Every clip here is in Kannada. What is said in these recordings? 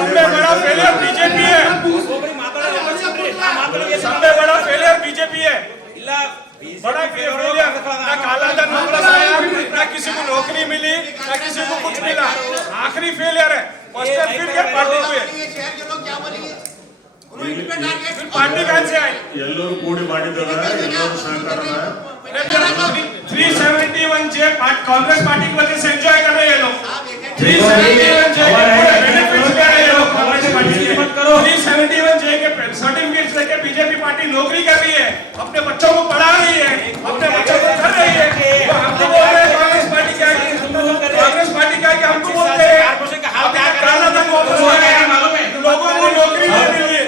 सबसे बड़ा फेलियर बीजेपी है, सबसे बड़ा फेलियर बीजेपी है, बड़ा फेलियर। ना काला धन वापस आया, ना किसी को नौकरी मिली, ना किसी को कुछ मिला, आखिरी फेलियर है। फिर क्या पार्टी हुई, फिर पार्टी कहां से आई? ಎಲ್ಲರೂ ಕೂಡಿ ಮಾಡಿದ್ದಾರೆ, ಎಲ್ಲರೂ ಸಹಕಾರ है। 371 जे कांग्रेस पार्टी की वजह से एंजॉय कर रहे हैं लोग। 371 जे बेनिफिट्स ले रहे हैं लोग कांग्रेस पार्टी के। 371 जे के सर्टिफिकेट्स लेके बीजेपी पार्टी नौकरी कर रही है, अपने बच्चों को पढ़ा रही है, अपने बच्चों को कर रही है। तो हमको बोल रहे हैं कांग्रेस पार्टी क्या है, कांग्रेस पार्टी क्या है कि हमको बोलते हैं काला धन वापस आ गया, लोगों को नौकरी नहीं मिली।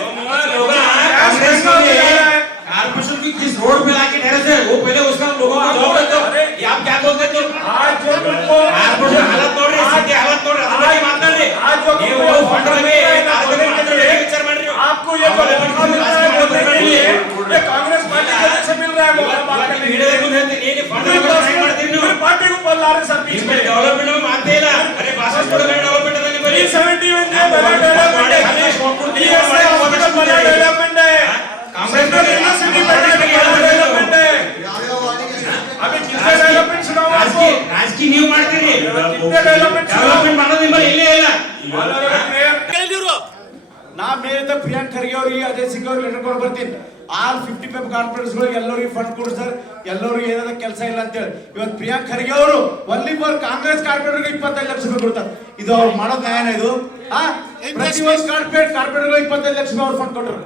कारपोरेशन की किस रोड पे लाके ठहरे थे, वो पहले उसका लोगों को जवाब दे दो। ये आप क्या बोलते थे? आज जो तुमको कारपोरेशन हालत तोड़ रही है, सीधे हालत तोड़ रही है, तुम्हारी मानता नहीं। आज जो ये वो फंड में कारपोरेशन के अंदर विचार बन रही हो। आपको ये जो मौका मिल रहा है बोलने के लिए, ये कांग्रेस पार्टी की वजह से मिल रहा है मौका बात करने के लिए। फिर पार्टी को बोल रहे सर बीच में डेवलपमेंट में मानते हैं ना, अरे बासठ करोड़ का डेवलपमेंट है। 371 जो बड़ा डेवलपमेंट है, बड़ा डेवलपमेंट है, सेंट्रल यूनिवर्सिटी बड़ा डेवलपमेंट है। अभी कितने डेवलपमेंट सुनाओ आपको, राजकीय न्यू ಮಾಡ್ತೀರಿ, कितने डेवलपमेंट ಡೆವಲಪ್ಮೆಂಟ್ ಮಾಡೋದು ನಿಮ್ಮಲ್ಲಿ ಇಲ್ಲೇ ಇಲ್ಲ। ನಾ ಮೇಲಿಂದ ಪ್ರಿಯಾಂಕ್ ಖರ್ಗೆ ಅವರಿಗೆ ಅಜಯ್ ಸಿಂಗ್ ಅವ್ರಿಗೆ ಲೆಟರ್ ಕೊಟ್ಟು ಬರ್ತೀನಿ, ಆಲ್ 55 ಕಾರ್ಪೊರೇಟ್ಸ್ ಗಳಿಗೆ ಎಲ್ಲರಿಗೂ ಫಂಡ್ ಕೊಡಿ ಸರ್, ಎಲ್ಲರಿಗೂ ಏನಾದ್ರು ಕೆಲಸ ಇಲ್ಲ ಅಂತ ಹೇಳಿ. ಇವತ್ತು ಪ್ರಿಯಾಂಕ್ ಖರ್ಗೆ ಅವರು ಒನ್ಲಿ ಫಾರ್ ಕಾಂಗ್ರೆಸ್ ಕಾರ್ಪೊರೇಟರ್ಗೆ 25 ಲಕ್ಷ ರೂಪಾಯಿ ಕೊಡ್ತಾರೆ. ಇದು ಅವ್ರು ಮಾಡೋದು ನ್ಯಾಯನ ಇದು? ಪ್ರತಿ ಒಂದು ಕಾರ್ಪೊರೇಟರ್ಗೆ 25 ಲಕ್ಷ ರೂಪಾಯಿ ಅವ್ರು ಫಂಡ್ ಕೊಟ್ಟರು.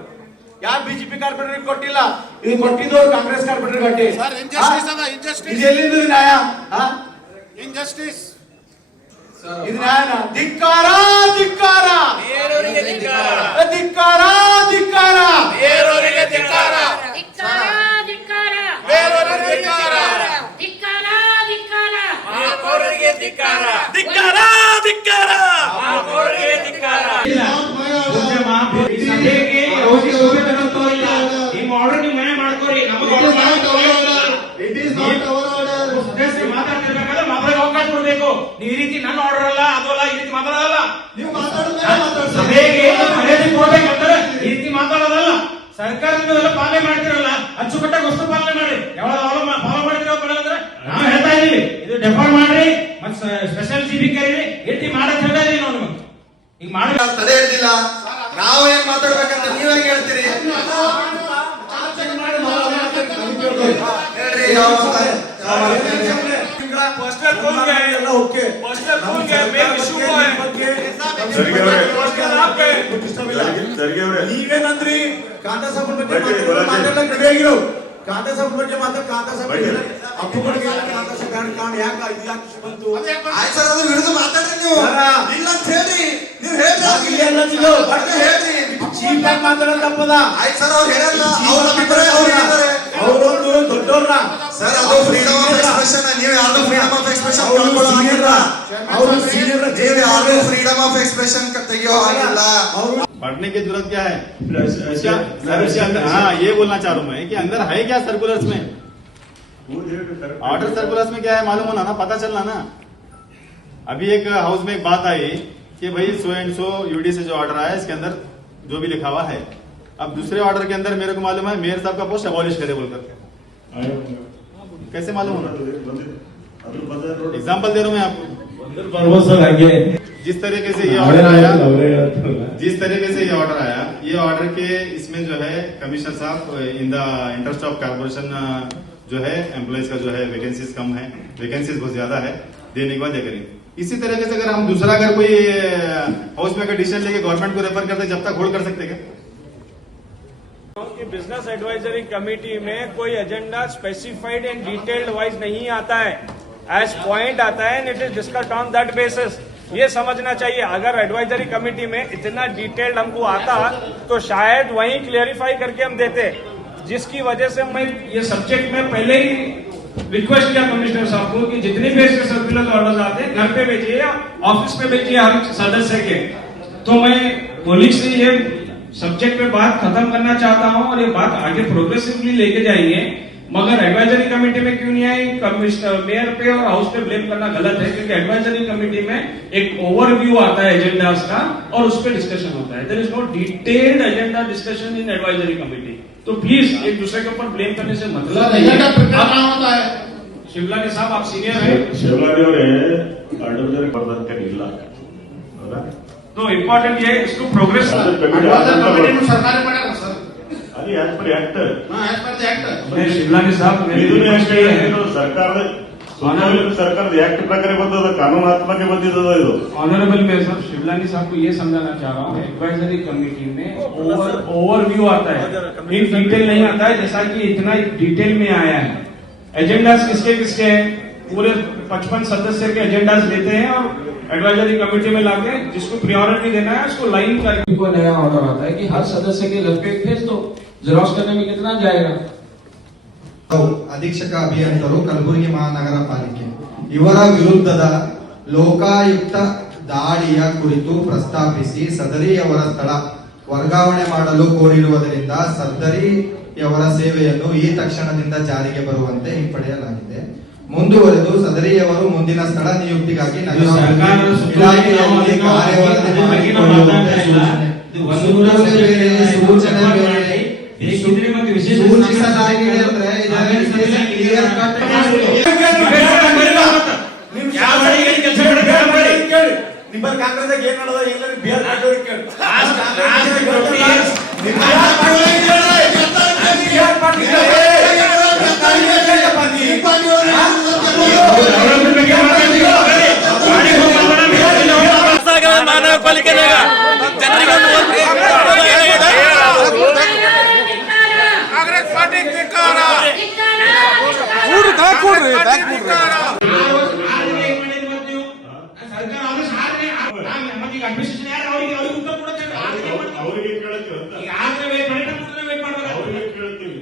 ಯಾವ ಬಿಜೆಪಿ ಕಾರ್ಪೊರೇಟರ್ ಕೊಟ್ಟಿಲ್ಲ, ಇದು ಕೊಟ್ಟಿದ್ದು ಕಾಂಗ್ರೆಸ್ ಕಾರ್ಪೊರೇಟರ್ ಕೊಟ್ಟಿ. ಇದು ಎಲ್ಲಿಂದ ನ್ಯಾಯ? ಇಂಜಸ್ಟಿಸ್ ಇದು ನ್ಯಾಯನ? ಧಿಕ್ಕಾರ ಧಿಕ್ಕಾರ ಧಿಕ್ಕಾರ ಧಿಕ್ಕಾರ ಧಿಕ್ಕಾರ ನೀವು ಈ ರೀತಿ ನನ್ನ ಆರ್ಡರ್ ಅಲ್ಲ, ಅದಲ್ಲ, ಈ ರೀತಿ ಮಾತಾಡೋದಲ್ಲ. ನೀವು ಮರ್ಯಾದೆ ಕೊಡ್ಬೇಕಂದ್ರೆ ಈ ರೀತಿ ಮಾತಾಡೋದಲ್ಲ. ಸರ್ಕಾರದಿಂದ ಪಾಲನೆ ಮಾಡ್ತಿರಲ್ಲ, ಅಚ್ಚುಕಟ್ಟಾಗಿ ವಸ್ತು ಪಾಲನೆ ಮಾಡ್ರಿ. ಯಾವಾಗ ಫಾಲೋ ಮಾಡ್ತಿರೋ ಅಂದ್ರೆ ನಾವು ಹೇಳ್ತಾ ಇದೀವಿ, ಇದು ಡೆಫರ್ ಮಾಡ್ರಿ, ಮತ್ತೆ ಸ್ಪೆಷಲ್ ಸಿಬಿ ಕರೀರಿ, ಈ ರೀತಿ ಮಾಡಕ್ ಹೇಳ್ತಾ ಇದೀವಿ ನಾವು ನಿಮಗೆ. ಈಗ ಮಾಡಿ ತಡೆ ಹಿಡಿದಿಲ್ಲ, ನಾವು ಏನ್ ಮಾತಾಡ್ಬೇಕಂತ ನೀವ್ ಹೆಂಗ್ ಹೇಳ್ತೀರಿ? ಹೇಳ್ರಿ, पर्सनल कौन गया है? ओके पर्सनल कौन गया है? मेन इशू क्या है? पर्सनल आप गए? ನೀವೇನಂದ್ರಿ ಕಾಂತಾ ಸಾಬ್ ಬಗ್ಗೆ ಮಾತಾಡಕ್ಕೆ ರೆಡಿ ಆಗಿರೋ, ಕಾಂತಾ ಸಾಬ್ ಬಗ್ಗೆ ಕಾಂತಾ ಸಾಬ್ ಅಪ್ಪುಗಳಿಗೆ ಕಾಂತಾ ಸಾಬ್ ಕಾರಣ ಯಾಕೆ ಇದು ಯಾಕೆ ಬಂತು? ಆಯ್ತು ಸರ್, ಅದ್ರ ವಿರುದ್ಧ ಮಾತಾಡ್ರಿ ನೀವು. ಇಲ್ಲ ಅಂತ ಹೇಳ್ರಿ, ನೀವು ಹೇಳ್ರಿ, ಹೇಳ್ರಿ. ಚೀಪ್ ಆಗಿ ಮಾತಾಡೋದು ತಪ್ಪದ. ಆಯ್ತು ಸರ್, ಅವ್ರು ಹೇಳಲ್ಲ, ಅವ್ರ ಅಭಿಪ್ರಾಯ ಅವ್ರು ಹೇಳಿದ್ದಾರೆ. ಅವ್ರೊಂದು ದೊಡ್ಡವ್ರ ಸರ್, ಅದು ಫ್ರೀಡಮ್ ಆಫ್ ಎಕ್ಸ್ಪ್ರೆಷನ್. ನೀವು ಯಾರು ಫ್ರೀಡಮ್ ಆಫ್ ಎಕ್ಸ್ಪ್ರೆಷನ್ ಅವರು ಸೀನಿಯರ್ ನೀವು ಯಾರು ಫ್ರೀಡಮ್ ಆಫ್ ಎಕ್ಸ್ಪ್ರೆಷನ್ ತೆಗಿಯೋ ಹಾಗಿಲ್ಲ. पढ़ने की जरूरत क्या है? हाँ, ये बोलना चाह रहा हूँ मैं कि अंदर है क्या सर्कुलर्स में, ऑर्डर सर्कुलर्स में क्या है मालूम होना ना, पता चलना ना। अभी एक हाउस में एक बात आई कि भाई सो एंड सो यूडी से जो ऑर्डर आया इसके अंदर जो भी लिखा हुआ है। अब दूसरे ऑर्डर के अंदर मेरे को मालूम है मेयर साहब का पोस्ट अबॉलिश करे बोलकर, कैसे मालूम होना? एग्जाम्पल दे रहा हूँ मैं आपको। जिस तरीके से ये ऑर्डर आया, ये ऑर्डर के इसमें जो है कमिश्नर साहब in the interest of corporation जो है एम्प्लॉइज का जो है वैकेंसीज कम है, वैकेंसीज बहुत ज्यादा है, देने के बाद ये करेंगे। इसी तरीके से अगर हम दूसरा अगर कोई हाउस में डिसीजन लेके गवर्नमेंट को रेफर करते जब तक होल्ड कर सकते क्या? बिजनेस एडवाइजरी कमेटी में कोई agenda specified and detailed wise नहीं आता है, एज पॉइंट आता है and it is discussed on that basis. ये समझना चाहिए, अगर एडवाइजरी कमेटी में इतना डिटेल्ड हमको आता तो शायद वहीं क्लियरिफाई करके हम देते, जिसकी वजह से मैं ये सब्जेक्ट में पहले ही रिक्वेस्ट किया कमिश्नर साहब को कि जितने भी ऐसे सर्कुलर ऑर्डर्स आते हैं घर पे भेजिए या ऑफिस में भेजिए हर सदस्य के। तो मैं कोलिग से ये सब्जेक्ट पे बात खत्म करना चाहता हूं और ये बात आगे प्रोग्रेसिवली लेके जाएंगे मगर एडवाइजरी कमेटी में क्यों नहीं आई? कमिश्नर मेयर पे और हाउस पे ब्लेम करना गलत है, क्योंकि एडवाइजरी कमेटी में एक ओवरव्यू आता है एजेंडास का और उस पर डिस्कशन होता है. There is no detailed agenda discussion in advisory committee. तो प्लीज एक दूसरे के ऊपर ब्लेम करने से मतलब नहीं है. शिवलानी साहब आप सीनियर है, ಶಿವಲಾರಿ ಅವರೇ ಅಡ್ವೈಸರಿ ಬರ್ದಂತೇನಿಲ್ಲ ಹೌದಾ? तो इम्पोर्टेंट ये है इसको प्रोग्रेस. ಅದು ಕಮಿಟಿ ಆದಂತ ಸರ್ಕಾರ ಮಾಡ್ಯಾರ ಸರ್ ಅದು as per act as per the act Shivlani साहब ಇದನ್ನೇ ಅಷ್ಟೇ ಇದು ಸರ್ಕಾರದ ಸರ್ಕಾರದ ಆಕ್ಟ್ ಪ್ರಕಾರ ಬಂದದ ಕಾನೂನಾತ್ಮಕ ಬಂದಿದ್ದದ ಇದು. ऑनरेबल मैं साहब शिवलानी साहब को ये समझाना चाह रहा हूँ, एडवाइजरी कमेटी में ओवरव्यू आता है, इन डिटेल नहीं आता है, जैसा कि इतना डिटेल में आया है. एजेंडास किसके किसके हैं? पूरे 55 सदस्य के एजेंडास लेते हैं और एडवाइजरी कमेटी में लाके जिसको प्रियोरिटी देना है उसको लाइन करके को नया ऑर्डर आता है कि हर सदस्य के घर पे भेज दो, जेरॉक्स करने में कितना जाएगा? ಅಧೀಕ್ಷಕ ಅಭಿಯಂತರು ಕಲಬುರಗಿ ಮಹಾನಗರ ಪಾಲಿಕೆ ಇವರ ವಿರುದ್ಧದ ಲೋಕಾಯುಕ್ತ ದಾಳಿಯ ಕುರಿತು ಪ್ರಸ್ತಾಪಿಸಿ ಸದರಿಯವರ ಸ್ಥಳ ವರ್ಗಾವಣೆ ಮಾಡಲು ಕೋರಿರುವುದರಿಂದ ಸದರಿಯವರ ಸೇವೆಯನ್ನು ಈ ತಕ್ಷಣದಿಂದ ಜಾರಿಗೆ ಬರುವಂತೆ ಹಿಂಪಡೆಯಲಾಗಿದೆ. ಮುಂದುವರೆದು ಸದರಿಯವರು ಮುಂದಿನ ಸ್ಥಳ ನಿಯುಕ್ತಿಗಾಗಿ ಇಲಾಖೆಯಲ್ಲಿ ಕಾರ್ಯವರದಿ ಮಾಡಿಕೊಳ್ಳುವಂತೆ ಸೂಚನೆ ಬೇರೆ ಸೂಚಿಸಲಾಗಿದೆ ಅಂದ್ರೆ ಕ್ಲಿಯರ್ ಕಟ್ ನಿಮ್ಮ ಕಾಂಗ್ರೆಸ್ ಏನ್ ಮಾಡೋದು ಎಲ್ಲರೂ ಬೇರೆ ಮಹಾನಗರ ಪಾಲಿಕೆ ಕಾಂಗ್ರೆಸ್ ಪಾರ್ಟಿ ಧಿಕ್ಕಾರ ಅವರಿಗೆ ಕೇಳ್ತೀವಿ ಅಂತ ಅವರಿಗೆ ಕೇಳ್ತೀವಿ.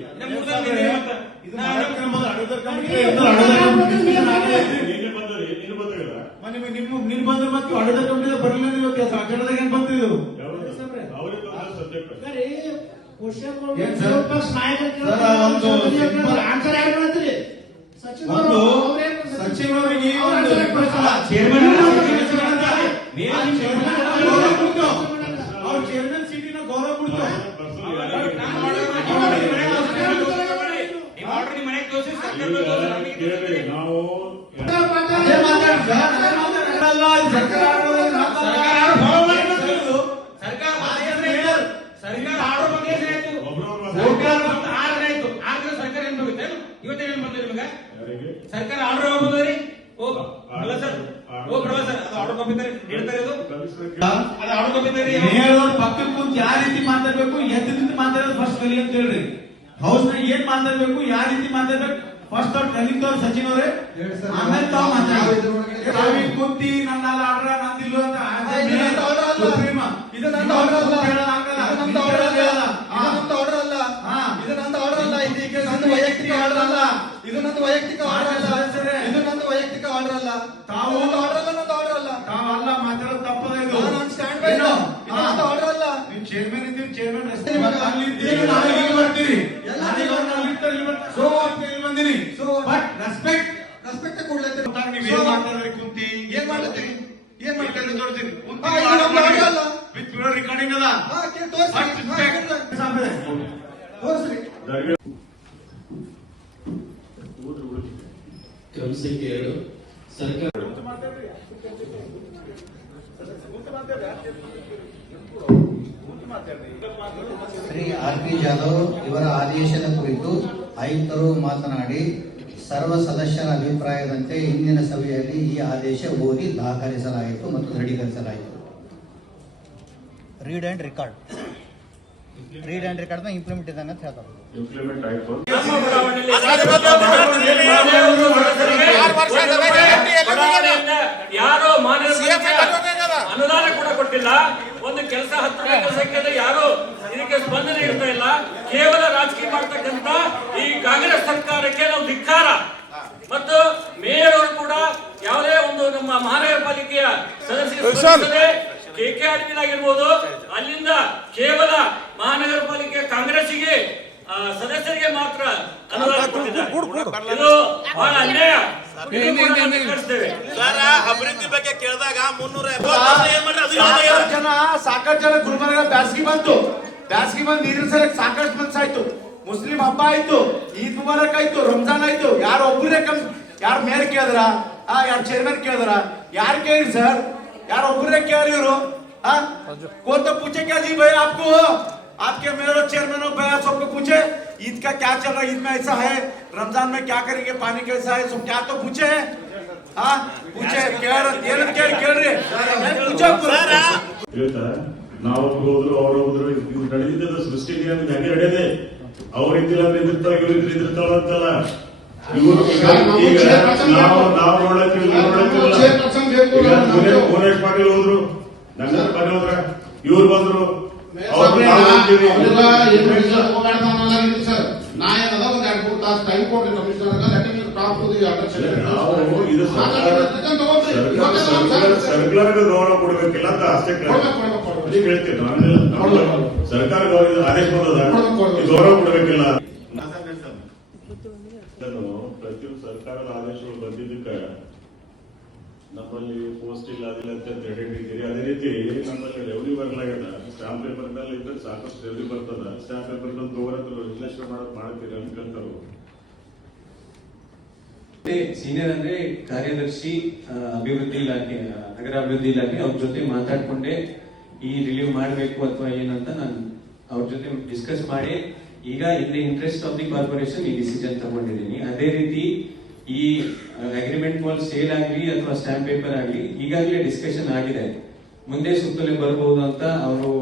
ನಿನ್ನೆ ಬಂದರೆ ನೀನು ಬಂದಿಲ್ಲ ನಿಮ್ ಬಂದ್ರೆ ಮತ್ತೆ ಆರ್ಡರ್ ಕಂಪ್ನಿ ಬರಲಿಲ್ಲ ಇವತ್ತು ಅಖಂಡದಾಗ ಏನ್ ಬಂತಿದ್ದು ಅವರಿಗೆ ಸಬ್ಜೆಕ್ಟ್ ಸಚಿವರಿಗೆ ಅವ್ರ ಚೇರ್ಮನ್ ಸೀಟಿನ ಗೌರವ ಕೊಡ್ತು. ನಾವು ಸರ್ಕಾರ ಆರ್ಡರ್ ಹೋಗ್ಬೋದ್ರಿ? ಅಲ್ಲ ಸರ್, ಆರ್ಡರ್ ಕಾಪಿ ಹೇಳ್ತಾರೆ ಅದು ಆರ್ಡರ್ ಕಾಪಿ ಪಕ್ಕದ ಕುಂತು ಯಾವ ರೀತಿ ಮಾತಾಡ್ಬೇಕು, ಎದ್ದು ನಿಂತು ಮಾತಾಡೋದು ಫಸ್ಟ್ ಕಲಿ ಅಂತ ಹೇಳ್ರಿ. ಹೌಸ್ ನ ಏನ್ ಮಾತಾಡ್ಬೇಕು, ಯಾವ ರೀತಿ ಮಾತಾಡ್ಬೇಕು ಫಸ್ಟ್ ಅವ್ರು ಕಲಿತವ್ರು ಸಚಿನ್ ಅವರೇ, ಆಮೇಲೆ ತಾವು ಮಾತಾಡೋದು. ಕುಂತಿ ನನ್ನ ಆರ್ಡರ್ ನಂದಿಲ್ಲ ಅಂತ ಇದು ನನ್ನ ಆರ್ಡರ್ ಅಲ್ಲ, ವೈಯಕ್ತಿಕ ಆರ್ಡರ್ ಅಲ್ಲ, ಇದು ನಂದು ವೈಯಕ್ತಿಕ ಆರ್ಡರ್ ಅಲ್ಲ, ಇದು ನಂದು ವೈಯಕ್ತಿಕ ಆರ್ಡರ್ ಅಲ್ಲ. ತಾವು ಆರ್ಡರ್ ಅಲ್ಲ, ತಾವಲ್ಲ ಮಾತಾಡೋದು ತಪ್ಪದ ಇದು. ಸ್ಟ್ಯಾಂಡ್ ಬೈ ಆರ್ಡರ್ ಅಲ್ಲ. ನೀವು ಚೇರ್ಮನ್ ಇದ್ದೀವಿ, ಚೇರ್ಮನ್ ಬರ್ತೀರಿ ಬಂದಿನಿ. ಬಟ್ ರೆಸ್ಪೆಕ್ಟ್ ಕೊಡ್ಲತ್ತೀರಿ. ನೀವು ಏನ್ ಮಾಡ್ತಾರೆ ಕುಂತಿ ಏನ್ ಮಾಡ್ಲತ್ತೀರಿ, ಏನ್ ಮಾಡ್ತಾರೆ ತೋರಿಸ್ತೀನಿ. ವಿತ್ ರೆಕಾರ್ಡಿಂಗ್ ಅದ ತೋರಿಸ್ರಿ. ಕ್ರಮಸಂಖ್ಯೆ 2 ಸರ್ಕಾರ ಶ್ರೀ ಆರ್.ಪಿ. ಜಾಧವ್ ಇವರ ಆದೇಶದ ಕುರಿತು ಆಯುಕ್ತರು ಮಾತನಾಡಿ, ಸರ್ವ ಸದಸ್ಯರ ಅಭಿಪ್ರಾಯದಂತೆ ಇಂದಿನ ಸಭೆಯಲ್ಲಿ ಈ ಆದೇಶ ಓದಿ ದಾಖಲಿಸಲಾಯಿತು ಮತ್ತು ದೃಢೀಕರಿಸಲಾಯಿತು. ರೀಡ್ ಅಂಡ್ ರೆಕಾರ್ಡ್ ಇಂಪ್ಲಿಮೆಂಟ್ ಇದ್ದಂಗೆ ಅಂತ ಹೇಳ್ತಾರೆ. ಇಂಪ್ಲಿಮೆಂಟ್ ಆಯ್ತು. ಯಾರೋ ಅನುದಾನ ಕೂಡ ಕೊಟ್ಟಿಲ್ಲ, ಒಂದು ಕೆಲಸ 10 ಕೆಲಸಕ್ಕೆ ಯಾರು ಇದಕ್ಕೆ ಸ್ಪಂದನೆ ಇರ್ತಾ ಇಲ್ಲ. ಕೇವಲ ರಾಜಕೀಯ ಮಾಡ್ತಕ್ಕಂತ ಈ ಕಾಂಗ್ರೆಸ್ ಸರ್ಕಾರಕ್ಕೆ ನಾವು ಧಿಕ್ಕಾರ. ಮತ್ತು ಮೇಯರ್ ಅವರು ಕೂಡ ಯಾವುದೇ ಒಂದು ನಮ್ಮ ಮಹಾನಗರ ಪಾಲಿಕೆಯ ಸದಸ್ಯರು ಕೆಕೆ ಆಗಿರ್ಬೋದು, ಅಲ್ಲಿಂದ ಕೇವಲ ಮಹಾನಗರ ಪಾಲಿಕೆ ಕಾಂಗ್ರೆಸ್ಸಿಗೆ ಸದಸ್ಯರಿಗೆ ಮಾತ್ರ ಅನುದಾನ ಕೊಟ್ಟಿದ್ದಾರೆ. ಸಾಕಷ್ಟು ಜನ ಗುಲ್ಬರ್ಗ ಬ್ಯಾಸ್ಗಿ ಬಂತು ನೀರಿನ ಸಲಕ್ಕೆ ಸಾಕಷ್ಟು ಮನ್ಸಾಯ್ತು. ಮುಸ್ಲಿಂ ಹಬ್ಬ ಆಯ್ತು, ಈದ್ ಮುಬಾರಕ್ ಆಯ್ತು, ರಂಜಾನ್ ಆಯ್ತು. ಯಾರು ಒಬ್ಬರೇ ಯಾರು ಮೇಯರ್ ಕೇಳಿದ್ರ, ಯಾರು ಚೇರ್ಮನ್ ಕೇಳಿದ್ರ, ಯಾರು ಕೇಳಿ ಸರ್? यार ಒಬ್ಬರೇ ಕೇಳಿ ಇವರು. कौन तो पूछे क्या जी भाई आपको, आपके मेरे चेयरमैन हो भैया सबको पूछे ईद का क्या चल रहा है, ईद में ऐसा है, रमजान में क्या करेंगे, पानी कैसा है, सब क्या तो पूछे है. पूछे ನಾವು ಹೋದ್ರು ಅವ್ರು ಹೋದ್ರು ನಡೆದಿದ್ದ ಸೃಷ್ಟಿ ಹಂಗೆ ನಡೆಯದೆ ಅವ್ರಿದ್ದಿಲ್ಲ ಅಂದ್ರೆ ಇದ್ದಿರ್ತಾರ ಇವ್ರು ಇದ್ದಿರ್ತಾಳ ಅಂತಲ್ಲ. ಇವರು ಈಗ ನಾವು ನೋಡಕ್ಕಿಲ್ಲ ಭುವನೇಶ್ ಪಾಟೀಲ್ ಹೋದ್ರು, ನಂಗರ ಪಾಟೀಲ್ ಹೋದ್ರ, ಇವ್ರು ಬಂದ್ರು. ಸರ್ಕಾರಕ್ಕೆ ಗೌರವ ಕೊಡಬೇಕಿಲ್ಲ ಅಂತ ಅಷ್ಟೇ ಹೇಳ್ತೇನೆ. ಸರ್ಕಾರ ಆದೇಶ ಬಂದದ ಗೌರವ ಕೊಡಬೇಕಿಲ್ಲ. ಪ್ರತಿಯೊಂದು ಸರ್ಕಾರದ ಆದೇಶಗಳು ಬಂದಿದ್ದಕ್ಕೆ ನಮ್ಮಲ್ಲಿ ಪೋಸ್ಟ್ ಇಲ್ಲ ಅದಿಲ್ಲ ಅಂತ ಹೇಳಿದ್ದೀರಿ. ಅದೇ ರೀತಿ ನಮ್ಮಲ್ಲಿ ರೆವೆನ್ಯೂ ಬರಲಾಗ್ಯದ. ಸ್ಟಾಂಪ್ ಪೇಪರ್ ಮೇಲೆ ಇದ್ರೆ ಸಾಕಷ್ಟು ರೆವೆನ್ಯೂ ಬರ್ತದ. ಸ್ಟಾಂಪ್ ಪೇಪರ್ ತಗೋರತ್ರ ವಿಶ್ಲೇಷಣೆ ಮಾಡ್ತೀರಿ ಅಂತ ಕೇಳ್ತಾರ. ಸೀನಿಯರ್ ಅಂದ್ರೆ ಕಾರ್ಯದರ್ಶಿ ಅಭಿವೃದ್ಧಿ ಇಲಾಖೆ, ನಗರಾಭಿವೃದ್ಧಿ ಇಲಾಖೆ, ಅವ್ರ ಜೊತೆ ಮಾತಾಡ್ಕೊಂಡೆ ಈ ರಿಲೀವ್ ಮಾಡಬೇಕು ಅಥವಾ ಏನಂತ ನಾನು ಅವ್ರ ಜೊತೆ ಡಿಸ್ಕಸ್ ಮಾಡಿ ಈಗ in the interest of the corporation ಈ ಡಿಸಿಷನ್ ತಗೊಂಡಿದ್ದೀನಿ. ಅದೇ ರೀತಿ ಈ ಅಗ್ರಿಮೆಂಟ್ ಮಾಲ್ ಸೇಲ್ ಆಗಲಿ ಅಥವಾ ಸ್ಟಾಂಪ್ ಪೇಪರ್ ಆಗಲಿ ಈಗಾಗಲೇ ಡಿಸ್ಕಷನ್ ಆಗಿದೆ. ಮುಂದೆ ಸುತ್ತಲೇ ಬರಬಹುದು ಅಂತ ಅವರು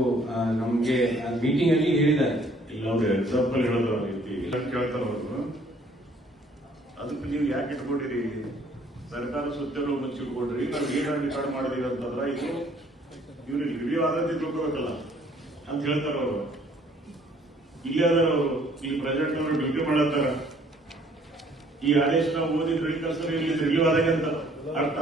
ನಮ್ಗೆ ಮೀಟಿಂಗ್ ಅಲ್ಲಿ ಹೇಳಿದ್ದಾರೆ. ಇಲ್ಲ ಅವ್ರು ಎಕ್ಸಾಂಪಲ್ ಹೇಳಿದ್ರು ಆ ರೀತಿ ಕೇಳ್ತಾರ ಅವರು. ಅದಕ್ಕೆ ನೀವು ಯಾಕೆ ಇಟ್ಕೊಂಡಿರಿ? ಸರ್ಕಾರ ಸುತ್ತಲೂ ಮುಚ್ಚಿಟ್ಕೊಂಡ್ರಿ. ನಾವು ಏನ್ ರಿಕಾರ್ಡ್ ಮಾಡಿದೀವಿ ಅಂತಂದ್ರ ಇದು ಇವ್ರಿಗೆ ರಿವ್ಯೂ ಆದ್ರೆ ತಿಳ್ಕೋಬೇಕಲ್ಲ ಅಂತ ಹೇಳ್ತಾರ ಅವರು. ಇಲ್ಲಿ ಅದಾರ ಅವರು, ಈ ಪ್ರೆಸಿಡೆಂಟ್ ಅವರು ಡ್ಯೂಟಿ ಮಾಡತ್ತಾರ. ಈ ಆದೇಶ ನಾವು ಓದಿದ್ರೆ ಇಲ್ಲಿ ರಿವ್ಯೂ ಆದಾಗ ಅಂತ ಅರ್ಥ.